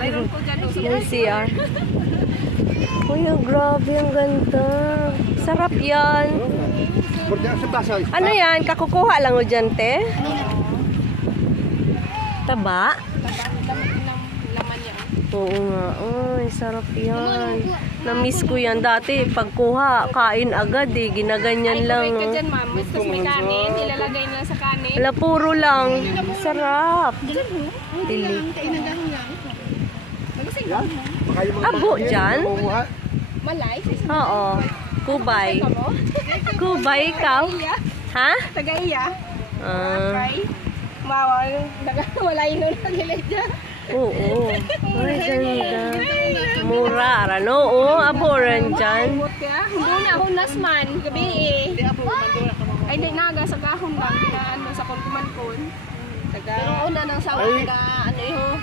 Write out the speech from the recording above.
Mayroon ko dyan. May CR. Uy, ang grabe, ang ganda. Sarap yan. Ano yan? Kakukuha lang o dyan, te? Taba? Laman yan. Oo nga. Uy, sarap yan. Na-miss ko yan dati. Pagkuha, kain agad eh. Ginaganyan lang. Ay, ka dyan, ma'am. Basta may kanin. Ilalagay nila sa kanin. Wala, puro lang. Sarap. Dili. Abo dyan? Malay. Oo. Kubay. Kubay ikaw? Ha? Taga-iya. Ah. Ay. Mawa. Walay nun. Nagilid dyan. Oo. Ay, ganda. Mura, ano? Oo, abo rin dyan. Hindi na, hunas man. Gabi eh. Ay, hindi naga sa kahon lang. Ano, sa konkuman-kon. Pero una nang sawa, ano yun.